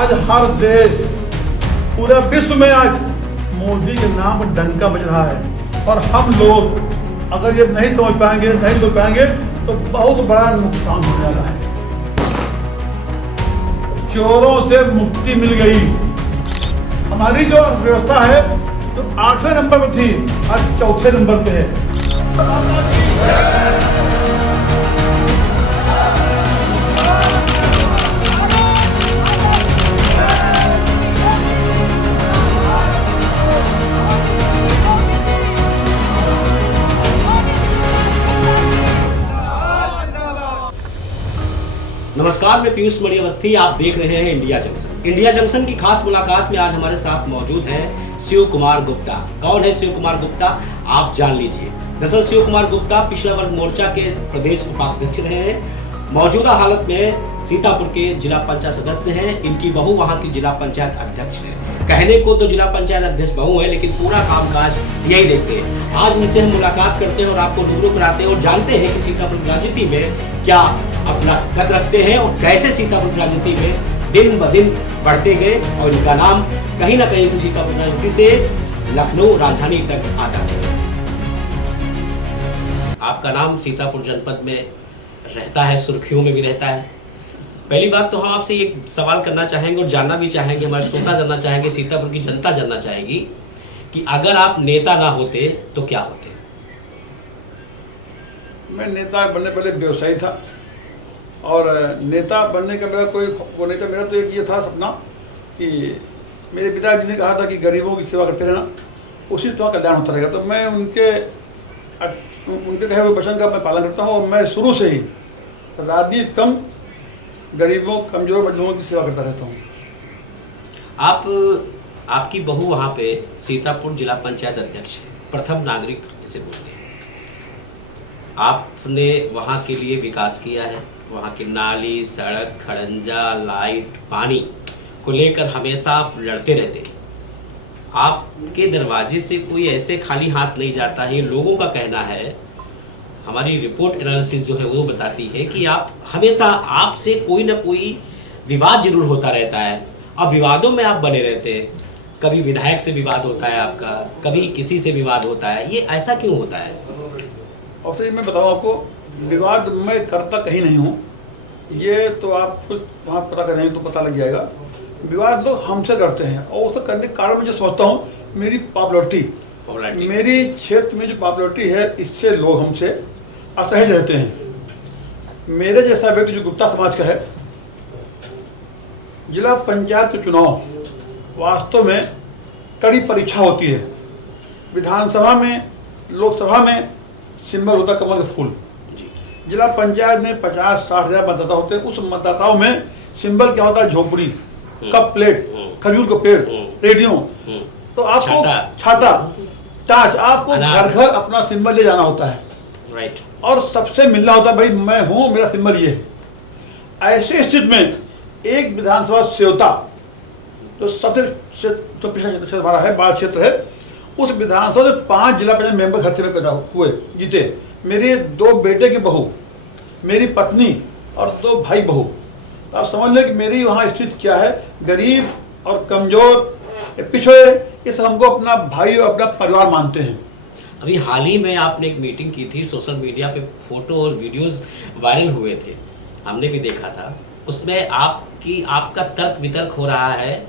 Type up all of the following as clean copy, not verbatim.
आज हर देश, पूरे विश्व में आज मोदी के नाम पर डंका बज रहा है और हम लोग अगर ये नहीं समझ पाएंगे तो बहुत बड़ा नुकसान होने वाला है। चोरों से मुक्ति मिल गई। हमारी जो अर्थव्यवस्था है तो 8वें नंबर पर थी, आज 4थे नंबर पे है। नमस्कार, मैं पीयूष मणि अवस्थी। आप देख रहे हैं इंडिया जंक्शन। इंडिया जंक्शन की खास मुलाकात में आज हमारे साथ मौजूद हैं शिव कुमार गुप्ता। कौन है शिव कुमार गुप्ता, आप जान लीजिए। दरअसल शिव कुमार गुप्ता पिछड़ा वर्ग मोर्चा के प्रदेश उपाध्यक्ष रहे हैं। मौजूदा हालत में सीतापुर के जिला पंचायत सदस्य हैं। इनकी बहू वहां की जिला पंचायत अध्यक्ष है। कहने को तो जिला पंचायत अध्यक्ष बहू है, लेकिन पूरा कामकाज यही देखते हैं। आज इनसे हम मुलाकात करते हैं और आपको रूबरू कराते हैं और जानते हैं कि सीतापुर राजनीति में क्या अपना कद रखते हैं और कैसे सीतापुर राजनीति में दिन ब दिन बढ़ते गए और इनका नाम कहीं ना कहीं से सीतापुर राजनीति से लखनऊ राजधानी तक आता है। आपका नाम सीतापुर जनपद में रहता है, सुर्खियों में भी रहता है। पहली बात तो हम आपसे ये सवाल करना चाहेंगे और जानना भी चाहेंगे, हमारे श्रोता जानना चाहेंगे, सीतापुर की जनता जानना चाहेगी कि अगर आप नेता ना होते तो क्या होते? मैं नेता बनने पहले व्यवसायी था और नेता बनने का मेरा मेरा तो एक ये था सपना कि मेरे पिताजी ने कहा था कि गरीबों की सेवा करते रहना, उसी तरह कल्याण होता रहेगा। तो मैं उनके कहे हुए वचन का मैं पालन करता हूँ और मैं शुरू से ही राजनीति कम गरीबों, कमजोर मजलूमों की सेवा करता रहता हूँ। आपकी बहू वहाँ पे सीतापुर जिला पंचायत अध्यक्ष है, प्रथम नागरिक जिसे बोलते हैं। आपने वहाँ के लिए विकास किया है, वहाँ की नाली, सड़क, खड़ंजा, लाइट, पानी को लेकर हमेशा आप लड़ते रहते हैं। आपके दरवाजे से कोई ऐसे खाली हाथ नहीं जाता है, लोगों का कहना है। हमारी रिपोर्ट एनालिसिस जो है वो बताती है कि आप हमेशा, आपसे कोई ना कोई विवाद जरूर होता रहता है और विवादों में आप बने रहते हैं। कभी विधायक से विवाद होता है आपका, कभी किसी से विवाद होता है। ये ऐसा क्यों होता है? और सही मैं बताऊँ आपको, विवाद मैं करता कहीं नहीं हूँ। ये तो आप कुछ वहाँ पता करेंगे तो पता लग जाएगा। विवाद तो हमसे करते हैं और उसको करने के कारण मुझे समझता हूँ मेरी पॉपुलरिटी, मेरी क्षेत्र में जो पॉपुलरिटी है, इससे लोग हमसे असहज रहते हैं। मेरे जैसा व्यक्ति जो गुप्ता समाज का है, जिला पंचायत के चुनाव वास्तव में कड़ी परीक्षा होती है। विधानसभा में, लोकसभा में सिंबल होता कमल का फूल। जिला पंचायत में 50-60 हजार मतदाता होते हैं। उस मतदाताओं में सिंबल क्या होता है? झोपड़ी, कप प्लेट, खजूर का पेड़, रेडियो। तो आपको छाता, टाच, आपको घर घर अपना सिंबल ले जाना होता है। राइट। और सबसे मिलना होता है, भाई मैं हूं, मेरा सिंबल ये है। ऐसे स्थिति में एक विधानसभा सेवता तो सबसे पिछड़ा क्षेत्र हमारा है, बाढ़ क्षेत्र है, उस विधानसभा से 5 जिला पंचायत मेंबर घर में पैदा हुए, जीते। मेरे 2 बेटे की बहू, मेरी पत्नी और 2 भाई बहू। तो आप समझ लें कि मेरी वहाँ स्थिति क्या है। गरीब और कमजोर, पिछड़े, इस हमको अपना भाई और अपना परिवार मानते हैं। अभी हाल ही में आपने एक मीटिंग की थी, सोशल मीडिया पे फोटो और वीडियोस वायरल हुए थे, हमने भी देखा था। उसमें आपका तर्क वितर्क हो रहा है।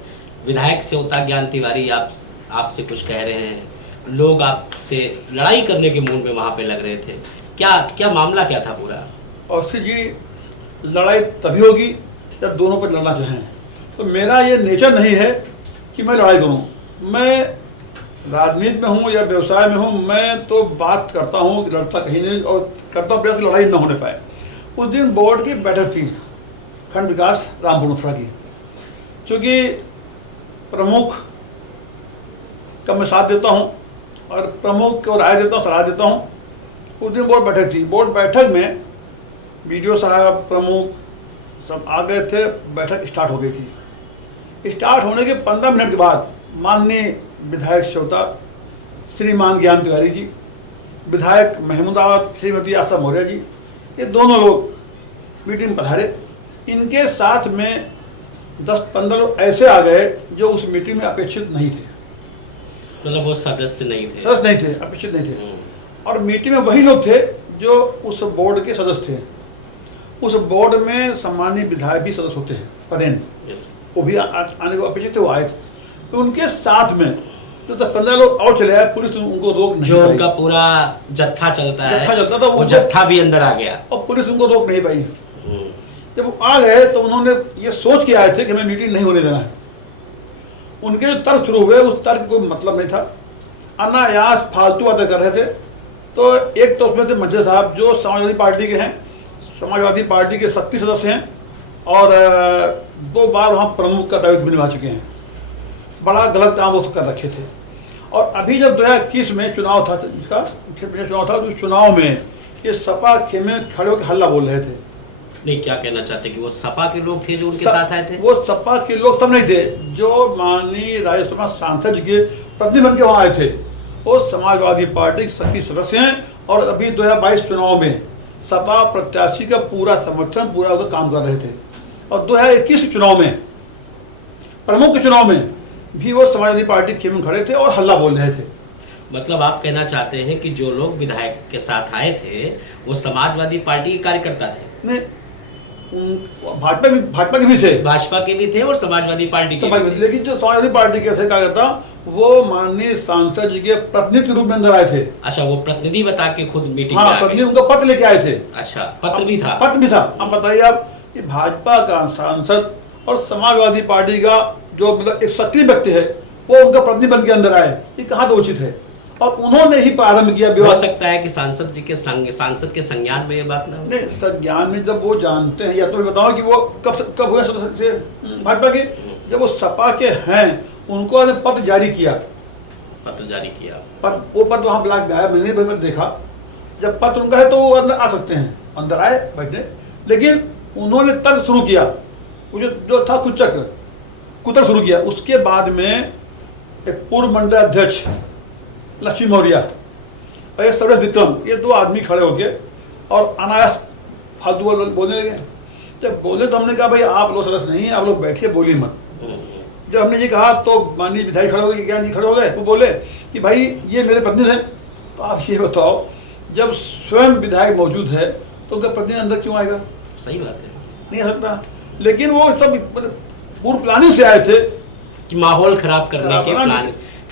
विधायक सेवता ज्ञान तिवारी आपसे कुछ कह रहे हैं, लोग आपसे लड़ाई करने के मूड में वहाँ पे लग रहे थे। क्या मामला क्या था पूरा? और जी, लड़ाई तभी होगी जब दोनों पर लड़ना चाहें। तो मेरा ये नेचर नहीं है कि मैं लड़ाई करूं। मैं राजनीति में हूं या व्यवसाय में हूं, मैं तो बात करता हूं, लड़ता कहीं नहीं, और करता हूं प्रयास कि लड़ाई न होने पाए। उस दिन बोर्ड की बैठक थी खंड विकास रामपुर मथुरा की। चूँकि प्रमुख का मैं साथ देता हूं और प्रमुख को राय देता हूं, सलाह देता हूं। उस दिन बोर्ड बैठक थी। बोर्ड बैठक में बीडीओ साहब, प्रमुख सब आ गए थे। बैठक स्टार्ट हो गई थी। स्टार्ट होने के 15 मिनट के बाद माननीय विधायक श्रोता श्रीमान ज्ञान तिवारी जी, विधायक महमूदाबाद श्रीमती आशा मौर्य जी, ये दोनों लोग मीटिंग पधारे। इनके साथ में 10-15 लोग ऐसे आ गए जो उस मीटिंग में अपेक्षित नहीं थे, मतलब वो सदस्य नहीं थे, अपेक्षित नहीं थे। और मीटिंग में वही लोग थे जो उस बोर्ड के सदस्य थे। उस बोर्ड में सम्मानीय विधायक भी सदस्य होते हैं, पदेन, वो भी आने को अपेक्षित थे, वो आए थे। तो उनके साथ में जो 10-15 लोग और चले आए, पुलिस उनको रोक नहीं जो पाई। उनका पूरा जत्था चलता था वो जत्था भी अंदर आ गया और पुलिस उनको रोक नहीं पाई। जब वो आ गए तो उन्होंने ये सोच के आए थे कि हमें मीटिंग नहीं होने देना है। उनके जो तर्क शुरू हुए उस तर्क कोई मतलब नहीं था, अनायास फालतू बातें कर रहे थे। तो एक तो उसमें थे मंजर साहब जो समाजवादी पार्टी के हैं, समाजवादी पार्टी के सक्रिय सदस्य हैं और 2 बार वहाँ प्रमुख का दायित्व भी निभा चुके हैं। बड़ा गलत काम वो कर रखे थे। और अभी जब 2021 में चुनाव था, इसका चुनाव था, उस चुनाव में ये सपा खेमे खड़े होकर हल्ला बोल रहे थे। नहीं, क्या कहना चाहते कि वो सपा के लोग थे जो उनके साथ आए थे? वो सपा के लोग सब नहीं थे, जो माननीय राज्यसभा सांसद जी के प्रतिनिधि बन के वहाँ आए थे, वो समाजवादी पार्टी के सक्रिय सदस्य हैं और अभी 2022 चुनाव में सपा प्रत्याशी का पूरा समर्थन, पूरा होकर काम कर रहे थे। और 2021 चुनाव में, प्रमुख चुनाव में भी वो समाजवादी पार्टी के में खड़े थे और हल्ला बोल रहे थे। मतलब आप कहना चाहते हैं कि जो लोग विधायक के साथ आए थे वो समाजवादी पार्टी के कार्यकर्ता थे? नहीं, भाजपा के भी थे, भाजपा के भी थे और समाजवादी पार्टी के भी थे। लेकिन जो समाजवादी पार्टी के थे कार्यकर्ता, वो माननीय सांसद जी के प्रतिनिधि के रूप में अंदर आए थे। अच्छा, वो प्रतिनिधि बता के खुद मीटिंग हाँ, प्रतिनिधि उनका पत्र लेके आए थे। अच्छा, पत्र भी था? पत्र भी था। अब बताइए आप, ये भाजपा का सांसद और समाजवादी पार्टी का जो मतलब एक सक्रिय व्यक्ति है, वो उनका प्रतिनिधि बन के अंदर आए, ये कहाँ तो उचित है? और उन्होंने ही प्रारंभ किया। हो सकता है कि सांसद जी के सांसद के संज्ञान में ये बात ना हो। नहीं, संज्ञान में जब वो जानते हैं, या तो मैं बताऊं कि वो कब हुए सदस्य भाजपा के, जब वो सपा के हैं, उनको ने पत्र जारी किया। वो पत्र वहाँ ब्लॉक में आया, मैंने देखा। जब पत्र उनका है तो वो अंदर आ सकते हैं, अंदर आए बैठने, लेकिन उन्होंने तर्क शुरू किया, वो जो था कुतर शुरू किया। उसके बाद में एक पूर्व मंडल अध्यक्ष लक्ष्मी मौर्य और ये सर्वेश विक्रम, ये 2 आदमी खड़े होके और अनायास फालतू बोलने लगे। जब बोले तो हमने कहा भाई आप लोग सदस्य नहीं, आप लोग बैठिए, बोलिए मत। जब हमने ये कहा तो माननीय विधायक खड़े हो गए, ज्ञान जी खड़े हो गए, वो बोले कि भाई ये मेरे प्रतिनिधि हैं। तो आप ये बताओ, जब स्वयं विधायक मौजूद है तो उनका प्रतिनिधि अंदर क्यों आएगा? सही बात है, नहीं आ सकता। लेकिन वो सब पूर्व प्लानिंग से आए थे कि माहौल खराब करने के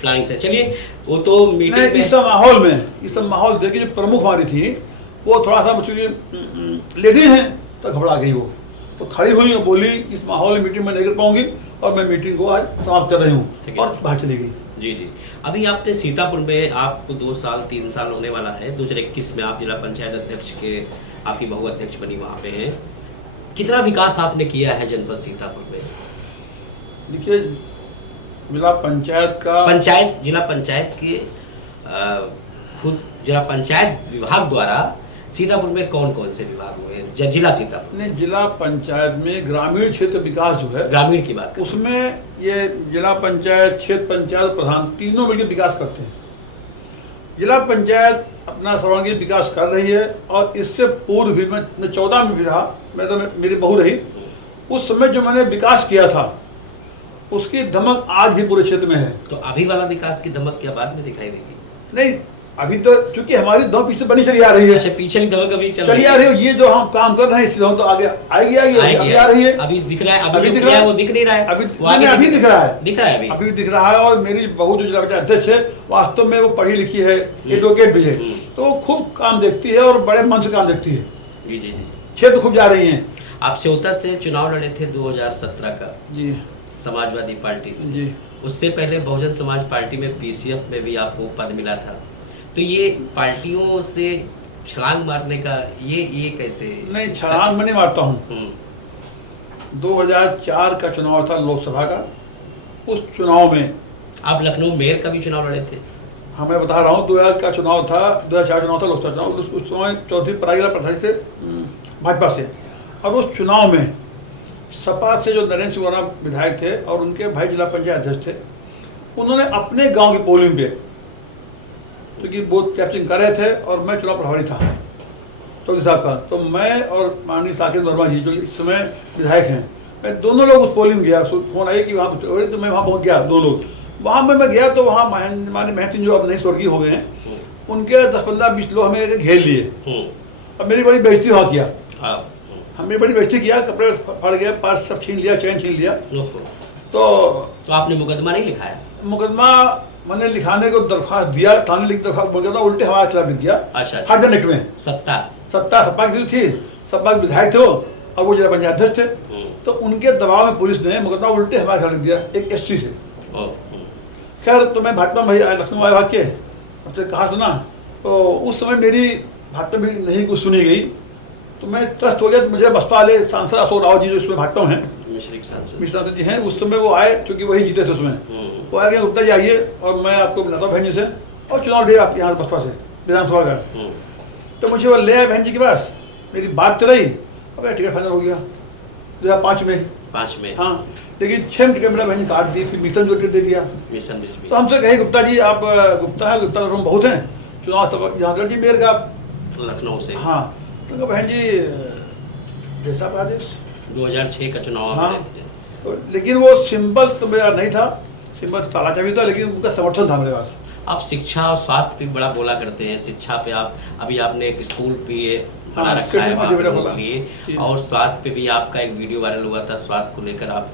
प्लानिंग से। चलिए, वो तो मीटिंग इस सब माहौल देखिए, जो प्रमुख हमारी थी वो थोड़ा सा लेडी हैं तो घबरा गई। वो तो खड़ी हुई और बोली इस माहौल में मीटिंग में नहीं कर पाऊंगी और मैं मीटिंग को आज समाप्त कर रही हूँ, और बाहर चली गई। जी। अभी आपने सीतापुर में, आपको 2-3 साल होने वाला है, 2021 में आप जिला पंचायत अध्यक्ष के, आपकी बहू अध्यक्ष बनी वहाँ पे है। कितना विकास आपने किया है जनपद सीतापुर में? देखिए, जिला पंचायत के खुद जिला पंचायत विभाग द्वारा सीतापुर में कौन कौन से विभाग हुए हैं? जिला सीतापुर ने जिला पंचायत में ग्रामीण क्षेत्र विकास जो है, ग्रामीण की बात, उसमें ये जिला पंचायत, क्षेत्र पंचायत प्रधान तीनों मिलकर विकास करते हैं। जिला पंचायत अपना सर्वांगीण विकास कर रही है और इससे पूर्व भी मैं 14 में भी रहा, मैं तो मेरी बहू रही, उस समय जो मैंने विकास किया था उसकी धमक आज भी पूरे क्षेत्र में है। तो अभी वाला विकास की धमक क्या बाद में दिखाई देगी? नहीं, अभी तो चूंकि हमारी धमक पीछे बनी चली आ रही है। अच्छा, पीछे नहीं, धमक अभी चली आ रही है। ये जो हम काम कर रहे हैं इसलिए हम तो आगे आएगी अभी आ रही है। अभी दिख रहा है, अभी दिख रहा है, वो दिख नहीं रहा है, अभी दिख रहा है, अभी दिख रहा है। और मेरी बहू जो जिला पंचायत अध्यक्ष है, वास्तव में वो पढ़ी लिखी है, एडवोकेट भी है, तो वो खूब काम देखती है और बड़े मन से काम देखती है। जी। क्षेत्र खूब जा रही है। आप सेवता से चुनाव लड़े थे 2017 का जी, समाजवादी पार्टी से जी। उससे पहले बहुजन समाज पार्टी में पीसीएफ में भी आपको पद मिला था। तो ये पार्टियों से छलांग मारने का ये कैसे? नहीं, छलांग मैं नहीं मारता हूँ। 2004 का चुनाव था लोकसभा का, उस चुनाव में आप लखनऊ मेयर का भी चुनाव लड़े थे। हाँ, मैं बता रहा हूँ, 2000 का चुनाव था, 2004 चुनाव था लोकसभा चुनाव। उस चुनाव में चौधरी परागला प्रधान थे भाजपा से, और उस चुनाव में सपा से जो नरेंद्र सिंह वोरा विधायक थे और उनके भाई जिला पंचायत अध्यक्ष थे, उन्होंने अपने गांव की पोलिंग पे, क्योंकि बूथ कैप्चरिंग कर रहे थे और मैं चुनाव प्रभारी था चौधरी साहब का, तो मैं और माननीय साकेत वर्मा जी जो इस समय विधायक हैं, मैं दोनों लोग उस पोलिंग गया, फोन आई कि वहाँ तो मैं वहाँ पहुँच गया, दो लोग वहाँ में मैं गया तो वहाँ माननीय महंत सिंह जो अब नहीं स्वर्गीय हो गए हैं, उनके 10-15-20 लोग हमें घेर लिए और मेरी बड़ी बेइज्जती वहाँ किया। हमें बड़ी बेइज्जती किया, कपड़े फाड़ गया, पास सब छीन लिया, चैन छीन लिया। तो आपने मुकदमा नहीं लिखाया? मुकदमा मैंने लिखाने को दरख्वास्त दिया, थाने लिख दरख्वास्त बोल था, उल्टे हमारे खिलाफ लिख दिया। अच्छा। हार्जन एक्ट में सत्ता की थी, सपा के विधायक थे वो और वो जिला पंचायत अध्यक्ष थे, तो उनके दबाव में पुलिस ने मुकदमा उल्टे हमारे खिलाफ लिख दिया, एक एससी से। खैर तो मैं भाजपा में लखनऊ आया भाग के, आपसे कहा सुना, तो उस समय मेरी भाजपा में नहीं कुछ सुनी गई, तो मैं त्रस्त हो गया। तो मुझे बसपा वाले सांसद अशोक राव जी जो इसमें भाजपा में हैं, मिश्रा जी हैं, उस समय वो आए, क्योंकि वही जीते थे उसमें, वो आ गए, गुप्ता जी आइए और मैं आपको मिलाता हूँ बहन जी से, और चुनाव दिया आप यहाँ बसपा से विधानसभा का। तो मुझे वो ले आए बहन जी के पास, मेरी बात चलाई और टिकट फाइनल हो गया 2005 में। हाँ, लेकिन 6 टिकट मेरा बहन काट दी, फिर मिशन जो टिकट दे दिया। तो हमसे कहे गुप्ता जी, आप गुप्ता है, गुप्ता रूम बहुत हैं, चुनाव यहाँ कर जी मेयर का लखनऊ से। हाँ, तो बहन जी जैसा आदेश 2006 का चुनाव। हाँ, तो लेकिन वो सिंबल तो मेरा नहीं था, सिंबल ताला चाबी था, लेकिन उनका समर्थन था मेरे पास। आप शिक्षा और स्वास्थ्य पे बड़ा बोला करते हैं, शिक्षा पे आप अभी आपने एक स्कूल भी बना रखा है आप लोगों के लिए, और स्वास्थ्य पे भी आपका एक वीडियो वायरल हुआ था, स्वास्थ्य को लेकर आप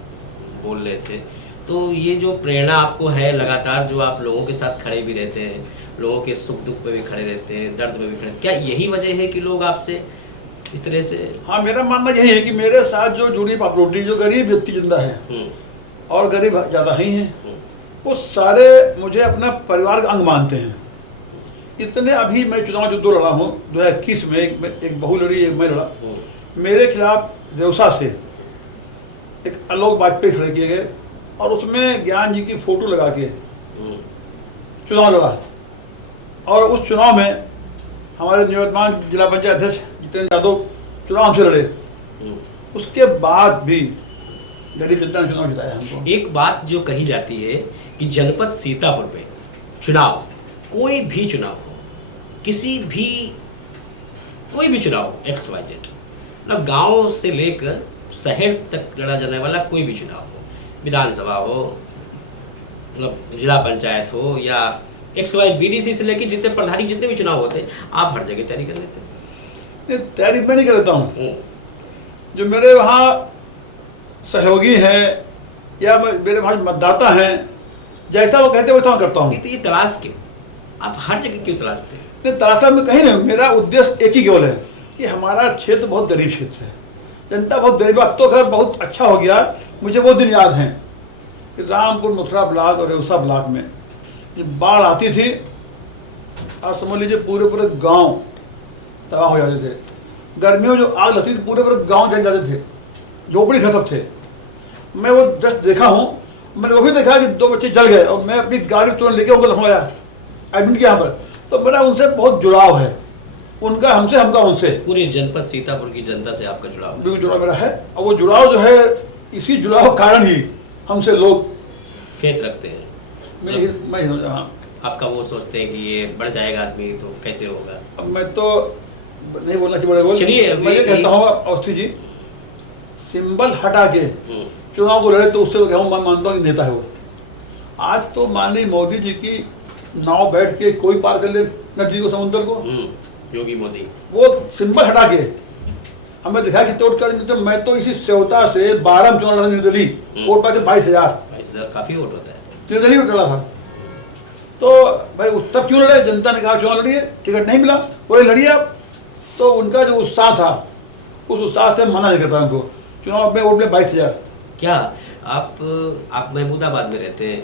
बोल रहे थे। तो ये जो प्रेरणा आपको है लगातार, जो आप लोगों के साथ खड़े भी रहते हैं, लोगों के सुख दुख पे भी खड़े रहते हैं, दर्द में भी खड़े, क्या यही वजह है कि लोग आपसे इस तरह से? हाँ, मेरा मानना यही है कि मेरे साथ जो जुड़ी पॉपुलरिटी, जो गरीब व्यक्ति जिंदा है और गरीब ज़्यादा ही हैं, वो सारे मुझे अपना परिवार का अंग मानते हैं। इतने अभी मैं चुनाव जो 2 लड़ा हूँ, 2021 में एक बहू लड़ी, एक मैं लड़ा, मेरे खिलाफ देवसा से एक आलोक वाजपेयी खड़े किए गए और उसमें ज्ञान जी की फोटो लगा के चुनाव लड़ा, और उस चुनाव में हमारे निवर्तमान जिला पंचायत अध्यक्ष जितेंद्र यादव चुनाव हमसे लड़े। उसके बाद भी गरीब जनता ने चुनाव जिताया हमको। एक बात जो कही जाती है कि जनपद सीतापुर में चुनाव, कोई भी चुनाव हो, किसी भी कोई भी चुनाव XYZ, मतलब गांव से लेकर शहर तक लड़ा जाने वाला कोई भी चुनाव हो, विधानसभा हो, मतलब जिला पंचायत हो, या XY VDC से लेकर जितने प्रधानी जितने भी चुनाव होते हैं, आप हर जगह तैयारी कर लेते हैं? तैयारी मैं नहीं कर लेता हूँ, जो मेरे वहाँ सहयोगी हैं या मेरे वहाँ मतदाता हैं, जैसा वो कहते हैं वैसा मैं करता हूँ। तो ये तलाश क्यों, आप हर जगह क्यों तलाशते हैं? नहीं, तलाशा में कहीं नहीं, मेरा उद्देश्य एक ही केवल है कि हमारा क्षेत्र बहुत गरीब क्षेत्र है, जनता बहुत गरीब। अब तो खैर बहुत अच्छा हो गया, मुझे वो दिन याद हैं कि रामपुर, मथुरा ब्लॉक और रेउसा ब्लॉक में जब बाढ़ आती थी, आप समझ लीजिए पूरे गांव तबाह हो जाते थे। गर्मियों जो आग लगती थी पूरे गांव जल जाते थे, झोपड़ी खत्म थे। मैं वो जस्ट देखा हूँ, मैंने वो भी देखा कि 2 बच्चे जल गए और मैं अपनी गाड़ी तुरंत लेके उनको लखनऊ आया, एडमिट किया यहाँ पर। तो मेरा उनसे बहुत जुड़ाव है, उनका हमसे, हमका उनसे। पूरी जनपद सीतापुर की जनता से आपका जुड़ाव? बिल्कुल जुड़ाव मेरा है, और वो जुड़ाव जो है, इसी जुड़ाव कारण ही हमसे लोग फेथ रखते हैं। मैं हाँ, आपका वो सोचते हैं कि ये बढ़ जाएगा आदमी तो कैसे होगा? अब मैं तो नहीं बोलना चाहिए, बड़े बोल, चलिए मैं ये कहता हूँ अवस्थी जी, सिंबल हटा के चुनाव को लड़े तो उससे मानता हूँ कि नेता है वो। आज तो माननीय मोदी जी की नाव बैठ के कोई पार कर ले नदी को, समुद्र को, योगी मोदी, वो सिंबल हटा के हमें दिखाया कि तोड़ कर। तो मैं तो इसी सेवता से 12 में चुनाव लड़ा, निर्दलीय वोट पाए थे 22,000 काफी वोट होता है, निर्दलीय में लड़ा था। तो भाई तब क्यों लड़े? जनता ने कहा चुनाव लड़िए, टिकट नहीं मिला, वो लड़िए आप। तो उनका जो उत्साह था, उस उत्साह से मना नहीं कर पाया उनको। चुनाव में वोट में 22,000। क्या आप महमूदाबाद में रहते हैं,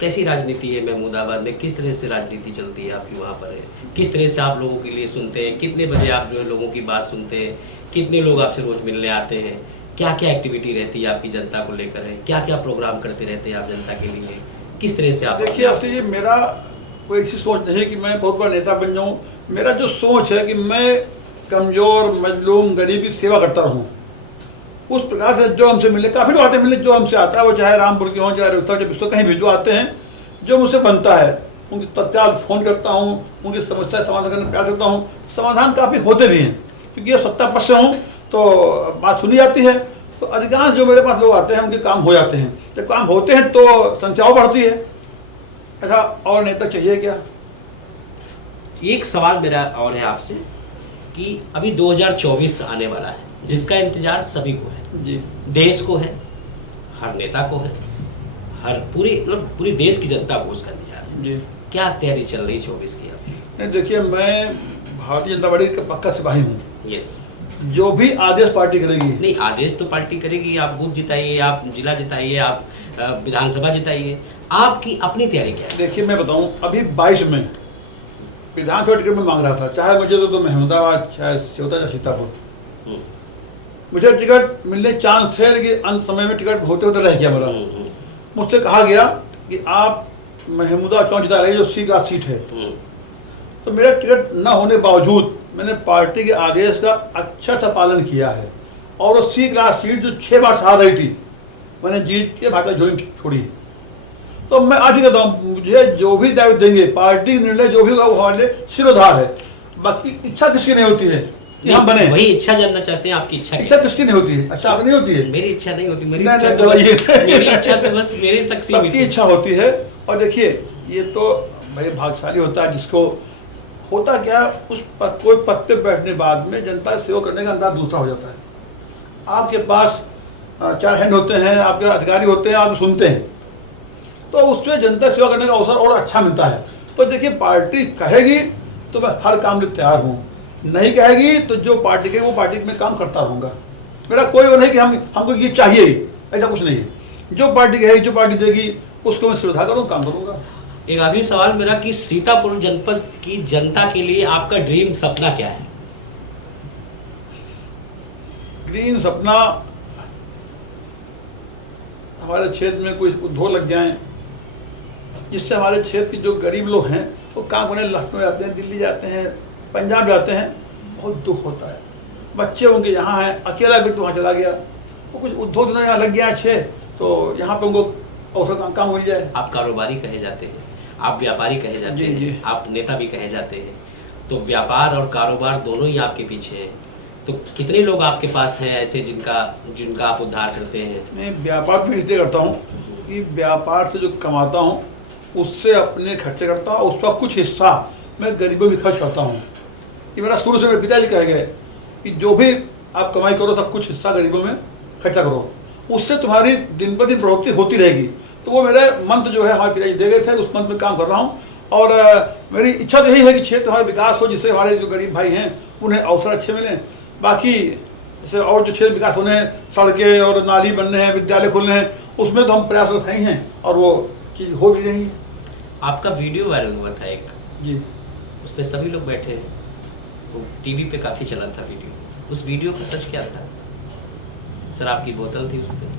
कैसी राजनीति है महमूदाबाद में? किस तरह से राजनीति चलती है आपकी वहाँ पर? किस तरह से आप लोगों के लिए सुनते हैं? कितने बजे आप जो है लोगों की बात सुनते हैं? कितने लोग आपसे रोज मिलने आते हैं? क्या क्या एक्टिविटी रहती है आपकी जनता को लेकर है? क्या क्या प्रोग्राम करते रहते हैं आप जनता के लिए? किस तरह से आप? देखिए अवस्थी जी, मेरा कोई ऐसी सोच नहीं है कि मैं बहुत बड़ा नेता बन जाऊँ। मेरा जो सोच है कि मैं कमज़ोर, मजलूम, गरीब की सेवा करता रहूँ। उस प्रकार से जो हमसे मिले, काफ़ी लोग आते मिले, जो हमसे आता है वो चाहे रामपुर के हों, चाहे रेउसा के पिस्तौल, कहीं भी जो आते हैं, जो मुझसे बनता है उनकी तत्काल फ़ोन करता हूँ, उनकी समस्या समाधान करने का प्रयास करता हूँ। समाधान काफ़ी होते भी हैं, क्योंकि ये सत्ता पक्ष से हूँ तो बात सुनी जाती है। तो अधिकांश जो मेरे पास लोग आते हैं उनके काम हो जाते हैं। जब काम होते हैं तो संख्या बढ़ती है। ऐसा और नेता चाहिए क्या? एक सवाल मेरा और है आपसे कि अभी 2024 आने वाला है, जिसका इंतजार सभी को है जी। देश को है, हर नेता को है, हर पूरी देश की जनता को उसका इंतजार है। जी। क्या तैयारी चल रही 24 की आपकी? नहीं देखिए, मैं भारतीय जनता पार्टी का पक्का सिपाही हूँ। यस। जो भी आदेश पार्टी करेगी। नहीं, आदेश तो पार्टी करेगी। आप बूथ जिताइए, आप जिला जिताइए, आप विधानसभा जिताइए, आपकी अपनी तैयारी क्या है? देखिए मैं बताऊं, अभी 22 में विधानसभा टिकट में मांग रहा था, चाहे मुझे तो महमूदाबाद, चाहे सिवता या सीतापुर। मुझे टिकट मिलने चांस थे, लेकिन अंत समय में टिकट होते होते रह गया मेरा। मुझसे कहा गया कि आप महमूदाबाद चुनाव जिता रहे जो सी क्लास सीट है। तो मेरा टिकट न होने बावजूद मैंने पार्टी के आदेश का अच्छा सा पालन किया है, और वो सी क्लास सीट जो 6 बार हार रही थी, मैंने जीत के भाजपा झोली छोड़ी। तो मैं आज ही कहता हूँ, मुझे जो भी दायित्व देंगे, पार्टी निर्णय जो भी होगा वो हमारे लिए सिरोधार है। बाकी इच्छा किसकी नहीं होती है कि हम बने। वही इच्छा जानना चाहते हैं, आपकी इच्छा इच्छा किसकी नहीं होती है? अच्छा, आपकी नहीं होती है? मेरी इच्छा नहीं होती। मेरी नहीं, इच्छा नहीं, तो चलिए। मेरी इच्छा तो बस मेरे तक सीमित सबकी है। इच्छा होती है। और देखिए, ये तो भाई भाग्यशाली होता है जिसको होता क्या, उस कोई पद पे बैठने बाद में जनता की सेवा करने का अंदाज दूसरा हो जाता है। आपके पास 4 हैंड होते हैं, आपके अधिकारी होते हैं, आप सुनते हैं, तो उसमें जनता सेवा करने का अवसर और अच्छा मिलता है। तो देखिए, पार्टी कहेगी तो मैं हर काम के लिए तैयार हूँ, नहीं कहेगी तो जो पार्टी कहेगी वो पार्टी में काम करता रहूँगा। मेरा कोई वो नहीं कि हमको ये चाहिए ही, ऐसा कुछ नहीं है। जो पार्टी कहेगी, जो पार्टी देगी, उसको मैं सुविधा करूँ, काम करूँगा। एक आखिरी सवाल मेरा कि सीतापुर जनपद की जनता के लिए आपका ड्रीम सपना क्या है? ग्रीन सपना, हमारे क्षेत्र में कोई उद्योग लग जाए, जिससे हमारे क्षेत्र के जो गरीब लोग हैं वो काम करने लखनऊ जाते हैं, दिल्ली जाते हैं, पंजाब जाते हैं, बहुत दुख होता है। बच्चे उनके यहाँ हैं, अकेला व्यक्ति वहाँ चला गया, वो कुछ उद्योग यहाँ लग गया अच्छे, तो यहाँ पे उनको अवसर काम मिल जाए। आप कारोबारी कहे जाते हैं, आप व्यापारी कहे जाते जी, जी। हैं, आप नेता भी कहे जाते हैं, तो व्यापार और कारोबार दोनों ही आपके पीछे है। तो कितने लोग आपके पास हैं ऐसे जिनका आप उद्धार करते हैं? मैं व्यापार भी इसलिए करता हूँ कि व्यापार से जो कमाता हूँ उससे अपने खर्चे करता हूँ, उसका कुछ हिस्सा मैं गरीबों में खर्च करता हूँ। ये मेरा शुरू से मेरे पिताजी कहे गए कि जो भी आप कमाई करो सब कुछ हिस्सा गरीबों में खर्चा करो, उससे तुम्हारी दिन पर दिन बढ़ोतरी होती रहेगी। तो वो मेरा मंत्र जो है हमारे पिताजी दे गए थे, उस मंत्र में काम कर रहा हूँ। और मेरी इच्छा तो यही है कि क्षेत्र हमारा विकास हो, जिससे हमारे जो गरीब भाई हैं उन्हें अवसर अच्छे मिलें। बाकी जैसे और जो क्षेत्र विकास होने हैं, सड़कें और नाली बनने हैं, विद्यालय खुलने हैं, उसमें तो हम प्रयासरत हैं ही हैं, और वो चीज़ हो भी रही है। आपका वीडियो वायरल हुआ था एक जी, उसमें सभी लोग बैठे हैं, वो टीवी पे काफ़ी चला था वीडियो। उस वीडियो का सच क्या था सर? आपकी बोतल थी उस पर?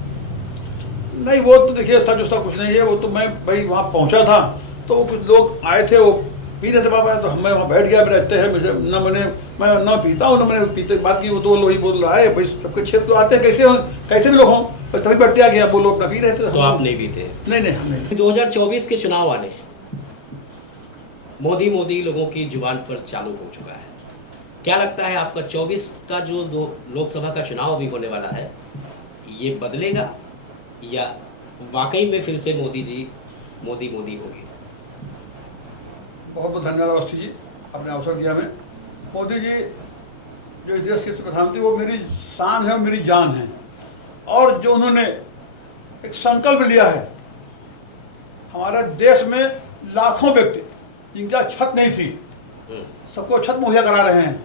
नहीं, वो तो देखिए सच उसका कुछ नहीं है। वो तो मैं भाई वहाँ पहुँचा था तो वो कुछ लोग आए थे, वो पी रहे थे पापा, तो मैं वहाँ बैठ गया। रहते हैं मुझे मैं न पीता हूँ, न मैंने पीते बात की। वो तो लोग ही बोल रहा है भाई सबके क्षेत्र तो आते हैं, कैसे भी लोग हों, बस तभी बैठते आ गया। वो लोग अपना पी रहे थे, तो आप नहीं पीते? नहीं, हम नहीं। 2024 के चुनाव आने, मोदी लोगों की जुबान पर चालू हो चुका है। क्या लगता है आपका 24 का जो लोकसभा का चुनाव अभी होने वाला है, ये बदलेगा या वाकई में फिर से मोदी होगी? बहुत बहुत धन्यवाद अवस्थी जी, आपने अवसर दिया हमें। मोदी जी जो इस देश के प्रधानमंत्री, वो मेरी शान है और मेरी जान है। और जो उन्होंने एक संकल्प लिया है, हमारे देश में लाखों व्यक्ति जिनका छत नहीं थी, सबको छत मुहैया करा रहे हैं,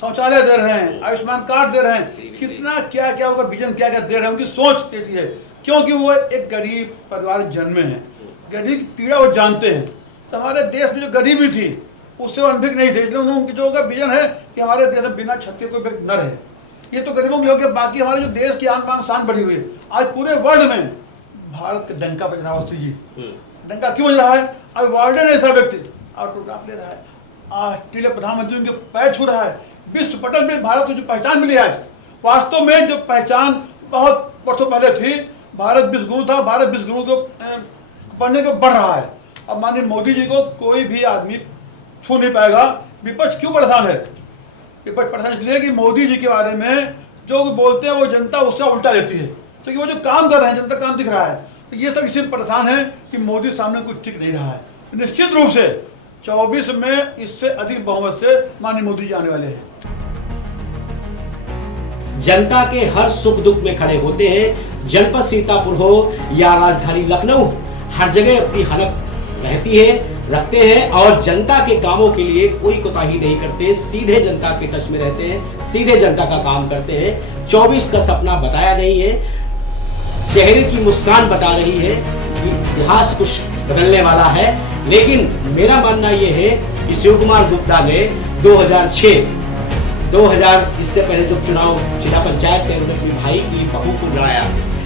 शौचालय दे रहे हैं, आयुष्मान कार्ड दे रहे हैं, कितना क्या क्या होगा, विजन क्या क्या दे रहे हैं। उनकी सोच कैसी है, क्योंकि वो एक गरीब परिवार जन्मे हैं, गरीब की पीड़ा वो जानते हैं। तो हमारे देश में जो गरीबी थी उससे वो अनभिज्ञ नहीं थे, इसलिए उनकी जो विजन है कि हमारे देश में बिना छत के कोई व्यक्ति न रहे। ये तो गरीबों के लिए, बाकी हमारे जो देश की आन बान शान बढ़ी हुई है। आज पूरे वर्ल्ड में भारत का डंका बज रहा है अवस्थी जी। डंका क्यों बज रहा है? आज वर्ल्ड में ऐसा व्यक्ति ऑटोग्राफ ले रहा है, ऑस्ट्रेलिया प्रधानमंत्री उनके पैर छू रहा है, विश्व पटल में भारत को जो पहचान मिली है। आज वास्तव में जो पहचान बहुत वर्षों पहले थी, भारत विश्व गुरु था, भारत विश्व गुरु को बनने को बढ़ रहा है। अब माननीय मोदी जी को कोई भी आदमी छू नहीं पाएगा। विपक्ष क्यों परेशान है? विपक्ष परेशान इसलिए कि मोदी जी के बारे में जो बोलते हैं वो जनता उसका उल्टा लेती है। तो ये वो जो काम कर रहे हैं, जनता काम दिख रहा है, तो ये सब इसी परेशान है कि मोदी सामने कुछ ठीक नहीं रहा है। निश्चित रूप से 24 में इससे अधिक बहुमत से माननीय मोदी जी आने वाले हैं। जनता के हर सुख दुख में खड़े होते हैं। जनपद सीतापुर हो या राजधानी लखनऊ, हर जगह अपनी हलक रहती है, रखते हैं और जनता के कामों के लिए कोई कोताही नहीं करते। सीधे जनता के टच में रहते हैं, सीधे जनता का काम करते हैं। 24 का सपना बताया नहीं है, चेहरे की मुस्कान बता रही है कि इतिहास कुछ बदलने वाला है। लेकिन मेरा मानना यह है कि शिव कुमार गुप्ता ने 2000 इससे पहले जब चुनाव जिला पंचायत में उन्होंने अपने भाई की बहू को लड़ाया,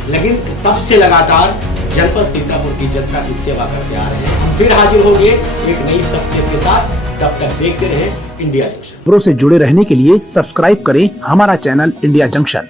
लेकिन तब से लगातार जनपद सीतापुर की जनता की सेवा करते आ रहे हैं। हम फिर हाजिर होंगे एक नई शख्सियत के साथ, तब तक देखते रहे इंडिया जंक्शन। खबरों से जुड़े रहने के लिए सब्सक्राइब करें हमारा चैनल इंडिया जंक्शन।